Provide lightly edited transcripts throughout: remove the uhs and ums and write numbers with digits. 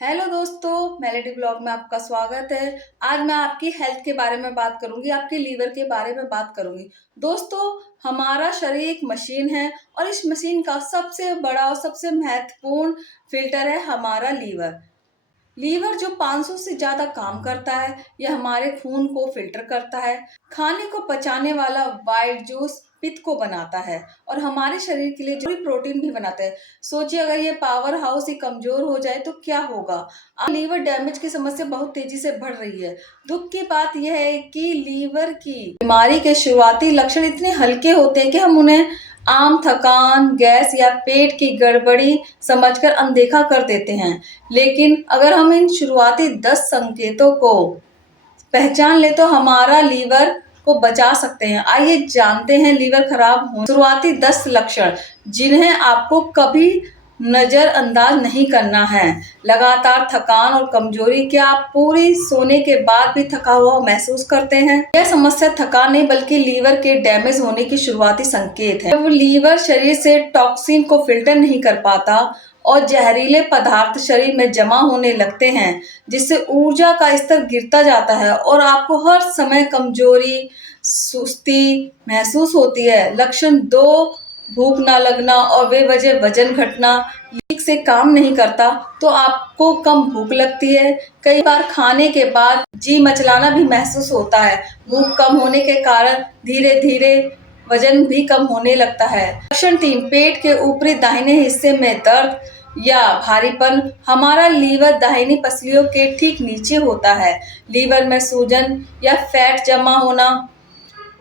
Hello दोस्तों, melody blog में आपका स्वागत है। आज मैं आपकी हेल्थ के बारे में बात करूंगी, आपके लीवर के बारे में बात करूंगी। दोस्तों, हमारा शरीर एक मशीन है और इस मशीन का सबसे बड़ा और सबसे महत्वपूर्ण फिल्टर है हमारा लीवर। लीवर जो 500 से ज्यादा काम करता है, यह हमारे खून को फिल्टर करता है, खाने को पचाने वाला वाइट जूस पित्त को बनाता है और हमारे शरीर के लिए जरूरी प्रोटीन भी बनाता है। सोचिए, अगर ये पावर हाउस ही कमजोर हो जाए तो क्या होगा। अब लीवर डैमेज की समस्या बहुत तेजी से बढ़ रही है। दुख की बात यह है कि लीवर की बीमारी के शुरुआती लक्षण इतने हल्के होते हैं कि हम उन्हें आम थकान, गैस या पेट की गड़बड़ी समझकर अनदेखा कर देते हैं। लेकिन अगर हम इन शुरुआती 10 संकेतों को पहचान ले तो हमारा लीवर को बचा सकते हैं। आइए जानते हैं लीवर खराब होने शुरुआती 10 लक्षण जिन्हें आपको कभी नजरअंदाज नहीं करना है। लगातार थकान और कमजोरी। क्या आप पूरी सोने के बाद भी थका हुआ महसूस करते हैं? यह समस्या थकान नहीं बल्कि लीवर के डैमेज होने की शुरुआती संकेत है। जब लीवर शरीर से टॉक्सिन को फिल्टर नहीं कर पाता और जहरीले पदार्थ शरीर में जमा होने लगते हैं, जिससे ऊर्जा का स्तर गिरता जाता है और आपको हर समय कमजोरी, सुस्ती महसूस होती है। लक्षण 2, भूख ना लगना और बेवजह वजन घटना। ठीक से काम नहीं करता तो आपको कम भूख लगती है। कई बार खाने के बाद जी मचलाना भी महसूस होता है। भूख कम होने के कारण धीरे धीरे वजन भी कम होने लगता है। लक्षण 3, पेट के ऊपरी दाहिने हिस्से में दर्द या भारीपन। हमारा लीवर दाहिनी पसलियों के ठीक नीचे होता है। लीवर में सूजन या फैट जमा होना।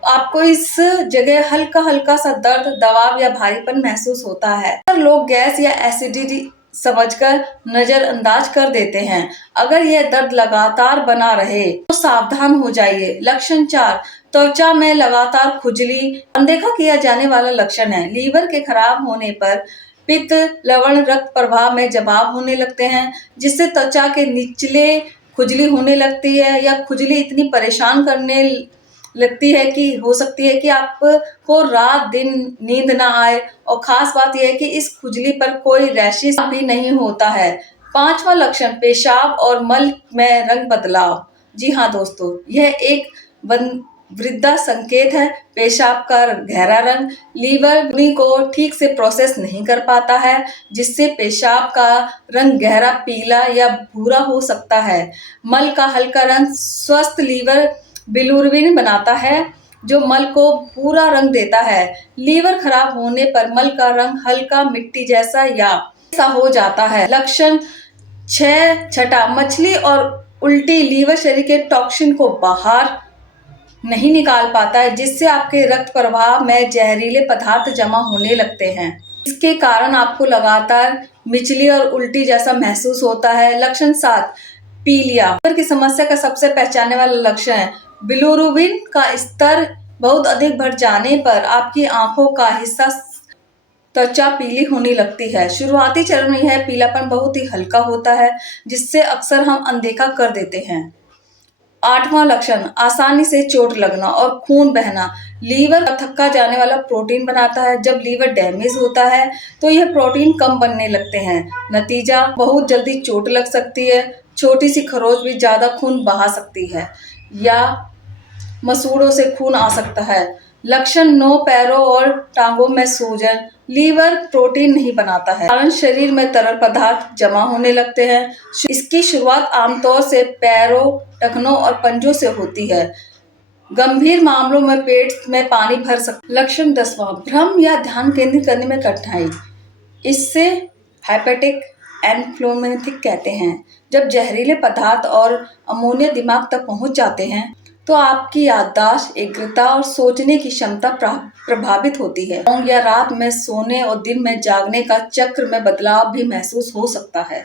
आपको इस जगह हल्का हल्का सा दर्द, दबाव या भारीपन महसूस होता है। अक्सर लोग गैस या एसिडिटी समझकर नजरअंदाज कर देते हैं। अगर यह दर्द लगातार बना रहे तो सावधान हो जाइए। लक्षण 4, त्वचा में लगातार खुजली। अनदेखा किया जाने वाला लक्षण है। लीवर के खराब होने पर पित्त, लवण रक्त प्रवाह में जवाब होने लगते हैं, जिससे त्वचा के निचले खुजली होने लगती है या खुजली इतनी परेशान करने लगती है कि हो सकती है कि आपको रात दिन नींद ना आए। और खास बात यह है कि इस खुजली पर कोई रैशेस भी नहीं होता है। 5वां लक्षण, पेशाब और मल में रंग बदलाव। जी हाँ दोस्तों, यह एक वृद्धा संकेत है। पेशाब का गहरा रंग। लीवर खून को ठीक से प्रोसेस नहीं कर पाता है, जिससे पेशाब का रंग गहरा पीला या भूरा हो सकता है। मल का हल्का रंग। स्वस्थ लीवर बिलिरुबिन बनाता है जो मल को पूरा रंग देता है। लीवर खराब होने पर मल का रंग हल्का मिट्टी जैसा या सा हो जाता है। लक्षण 6, मछली और उल्टी। लीवर शरीर के टॉक्सिन को बाहर नहीं निकाल पाता है, जिससे आपके रक्त प्रवाह में जहरीले पदार्थ जमा होने लगते हैं। इसके कारण आपको लगातार मिचली और उल्टी जैसा महसूस होता है। लक्षण 7, पीलिया। लीवर की समस्या का सबसे पहचानने वाला लक्षण है। बिलिरुबिन का स्तर बहुत अधिक बढ़ जाने पर आपकी आंखों का हिस्सा, त्वचा पीली होने लगती है। शुरुआती चरण में यह पीलापन बहुत ही हल्का होता है, जिससे अक्सर हम अनदेखा कर देते हैं। 8वां लक्षण, आसानी से चोट लगना और खून बहना। लीवर थक्का जाने वाला प्रोटीन बनाता है। जब लीवर डैमेज होता है तो यह प्रोटीन कम बनने लगते हैं। नतीजा, बहुत जल्दी चोट लग सकती है। छोटी सी खरोच भी ज्यादा खून बहा सकती है या मसूड़ों से खून आ सकता है। लक्षण 9, पैरों और टांगों में सूजन। लीवर प्रोटीन नहीं बनाता है, कारण शरीर में तरल पदार्थ जमा होने लगते हैं। इसकी शुरुआत आमतौर से पैरों, टखनों और पंजों से होती है। गंभीर मामलों में पेट में पानी भर सकता है। लक्षण 10वां, भ्रम या ध्यान केंद्रित करने में कठिनाई। इससे हेपेटिक एन्फ्लोमेटिक कहते हैं। जब जहरीले पदार्थ और अमोनिया दिमाग तक पहुंच जाते हैं तो आपकी याददाश्त, एकाग्रता और सोचने की क्षमता प्रभावित होती है। ऊंघ या रात में सोने और दिन में जागने का चक्र में बदलाव भी महसूस हो सकता है।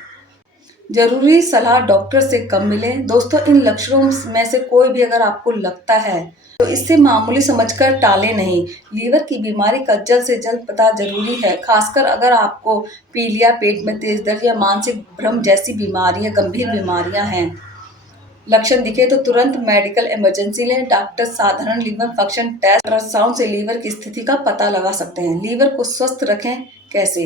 जरूरी सलाह डॉक्टर से कब मिलें? दोस्तों, इन लक्षणों में से कोई भी अगर आपको लगता है तो इससे मामूली समझकर टालें नहीं। लीवर की बीमारी का जल्द से जल्द पता जरूरी है, खासकर अगर आपको पीलिया, पेट में तेज दर्द या मानसिक भ्रम जैसी बीमारियां, गंभीर बीमारियां हैं। लक्षण दिखे तो तुरंत मेडिकल इमरजेंसी लें। डॉक्टर साधारण लीवर फंक्शन टेस्ट, अल्ट्रासाउंड से लीवर की स्थिति का पता लगा सकते हैं। लीवर को स्वस्थ रखें कैसे?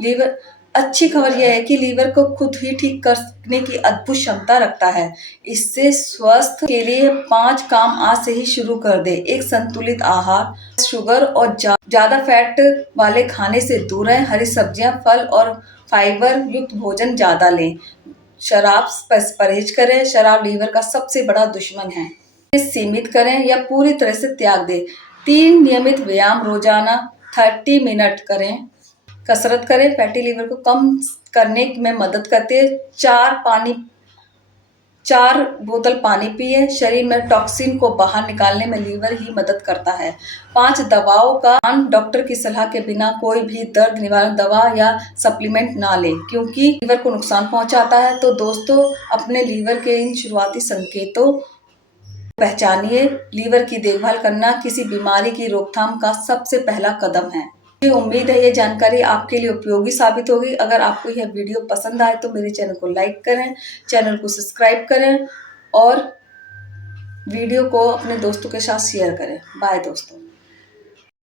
लीवर अच्छी खबर यह है कि लीवर को खुद ही ठीक करने की अद्भुत क्षमता रखता है। इससे स्वस्थ के लिए 5 काम आज से ही शुरू कर दे। एक संतुलित आहार, शुगर और ज्यादा फैट वाले खाने से दूर रहें। हरी सब्जियां, फल और फाइबर युक्त भोजन ज्यादा लें। शराब परहेज करें। शराब लीवर का सबसे बड़ा दुश्मन है। सीमित करें या पूरी तरह से त्याग दें। 3 नियमित व्यायाम रोजाना 30 मिनट करें। कसरत करें, फैटी लीवर को कम करने में मदद करती है। 4 बोतल पानी पिए। शरीर में टॉक्सिन को बाहर निकालने में लीवर ही मदद करता है। 5 दवाओं का डॉक्टर की सलाह के बिना कोई भी दर्द निवारक दवा या सप्लीमेंट ना लें, क्योंकि लीवर को नुकसान पहुंचाता है। तो दोस्तों, अपने लीवर के इन शुरुआती संकेतों पहचानिए। लीवर की देखभाल करना किसी बीमारी की रोकथाम का सबसे पहला कदम है। मुझे उम्मीद है ये जानकारी आपके लिए उपयोगी साबित होगी। अगर आपको यह वीडियो पसंद आए तो मेरे चैनल को लाइक करें, चैनल को सब्सक्राइब करें और वीडियो को अपने दोस्तों के साथ शेयर करें। बाय दोस्तों।